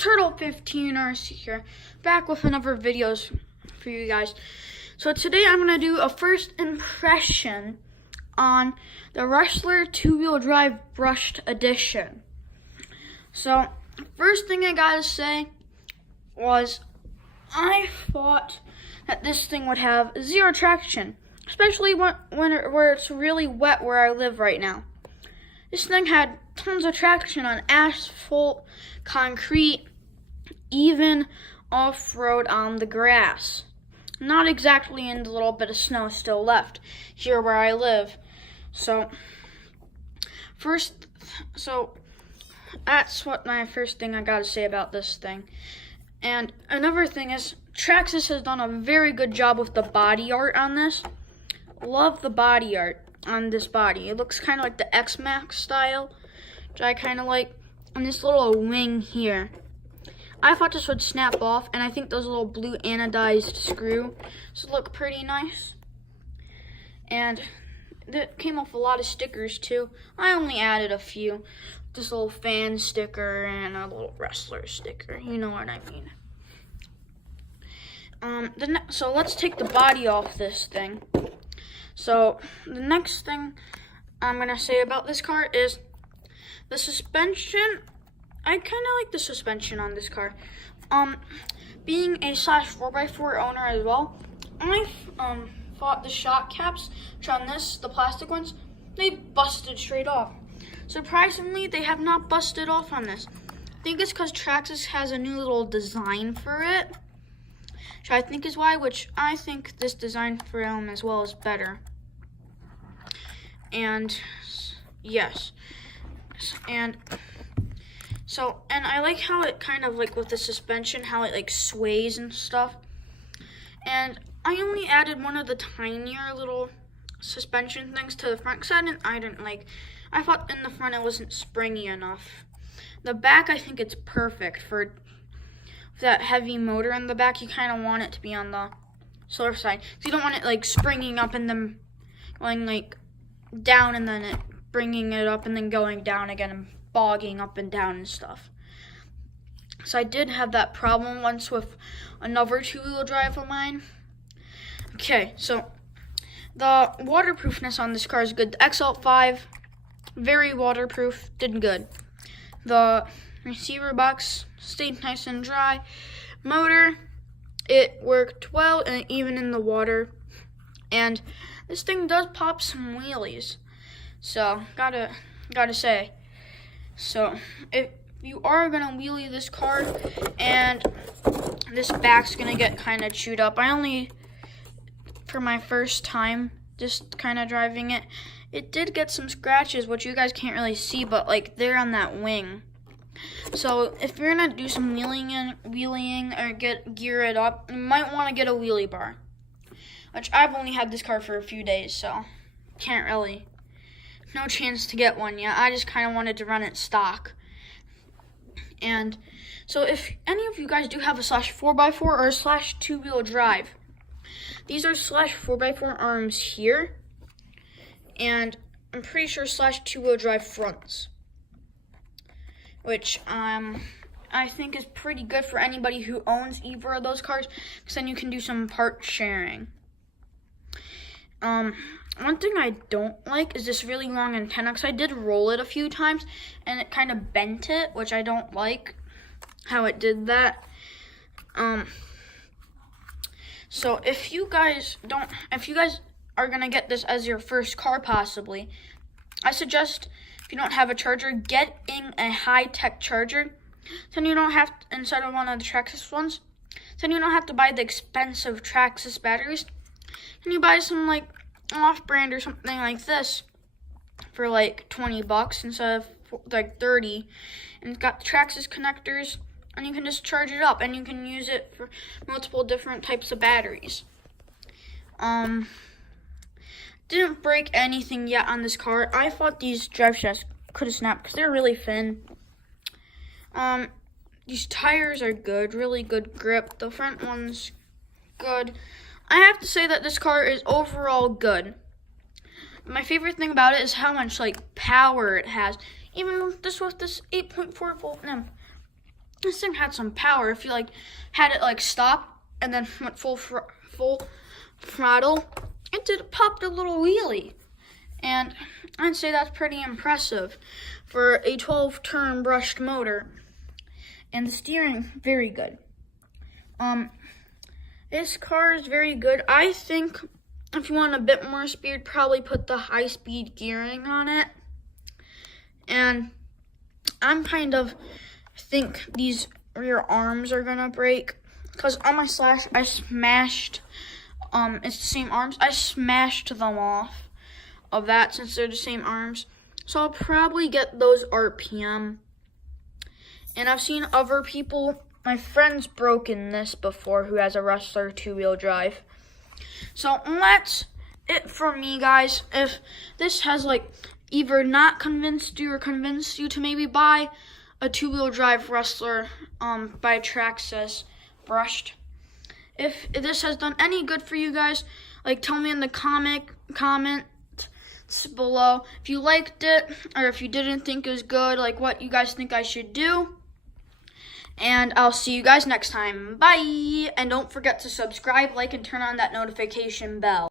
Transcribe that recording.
Turtle15 RC here, back with another videos for you guys. So today I'm going to do a first impression on the Wrestler 2-wheel drive brushed edition. So first thing I gotta say was I thought that this thing would have zero traction, especially where it's really wet where I live right now. This thing had tons of traction on asphalt, concrete, even off-road on the grass. Not exactly in the little bit of snow still left here where I live. So that's what my first thing I gotta say about this thing. And another thing is, Traxxas has done a very good job with the body art on this. Love the body art on this body. It looks kind of like the X-Max style, which I kind of like. And this little wing here, I thought this would snap off, and I think those little blue anodized screws look pretty nice. And it came with a lot of stickers too. I only added a few. This little fan sticker and a little wrestler sticker. You know what I mean. So let's take the body off this thing. So the next thing I'm gonna say about this car is the suspension. I kind of like the suspension on this car. Being a /4x4 owner as well, I thought the shock caps, which on this, the plastic ones, they busted straight off. Surprisingly, they have not busted off on this. I think it's because Traxxas has a new little design for it, which I think is why, which I think this design for them as well is better. And yes, and I like how it kind of like with the suspension, how it like sways and stuff. And I only added one of the tinier little suspension things to the front because I thought in the front it wasn't springy enough. The back, I think it's perfect for that heavy motor in the back. You kind of want it to be on the slower side. So you don't want it like springing up and then going like down and then it bringing it up and then going down again and bogging up and down and stuff. So I did have that problem once with another 2-wheel drive of mine. Okay, so the waterproofness on this car is good. The XL5, very waterproof, did good. The receiver box stayed nice and dry. Motor, it worked well, and even in the water. And this thing does pop some wheelies. So, gotta say. So, if you are gonna wheelie this car, and this back's gonna get kind of chewed up, for my first time just kind of driving it, it did get some scratches, which you guys can't really see, but like they're on that wing. So if you're gonna do some wheeling or gear it up, you might want to get a wheelie bar, which I've only had this car for a few days, so no chance to get one yet. I just kind of wanted to run it stock. And so if any of you guys do have a /4x4 or a /2-wheel drive, these are /4x4 arms here, and I'm pretty sure /2-wheel drive fronts, which I think is pretty good for anybody who owns either of those cars, because then you can do some part sharing. One thing I don't like is this really long antenna, because I did roll it a few times, and it kind of bent it, which I don't like how it did that. So if you guys are gonna get this as your first car possibly, I suggest if you don't have a charger, getting a high-tech charger. Then you don't have to, instead of one of the Traxxas ones, then you don't have to buy the expensive Traxxas batteries. And you buy some like off-brand or something like this for like $20 instead of like $30, and it's got the Traxxas connectors. And you can just charge it up, and you can use it for multiple different types of batteries. Didn't break anything yet on this car. I thought these drive shafts could have snapped because they're really thin. These tires are good, really good grip. The front one's good. I have to say that this car is overall good. My favorite thing about it is how much like power it has. Even with this 8.4 volt NIM. this thing had some power. If you like had it like stop and then went full throttle, it popped a little wheelie. And I'd say that's pretty impressive for a 12-turn brushed motor. And the steering, very good. This car is very good. I think if you want a bit more speed, probably put the high-speed gearing on it. And I'm kind of think these rear arms are gonna break, because on my Slash I smashed, it's the same arms, I smashed them off of that since they're the same arms. So I'll probably get those RPM. And I've seen other people, my friend's broken this before, who has a Rustler 2-wheel drive. So that's it for me, guys. If this has like either not convinced you or convinced you to maybe buy a 2-wheel drive Rustler by Traxxas brushed. If this has done any good for you guys, like tell me in the comment below if you liked it or if you didn't think it was good, like what you guys think I should do. And I'll see you guys next time. Bye! And don't forget to subscribe, like, and turn on that notification bell.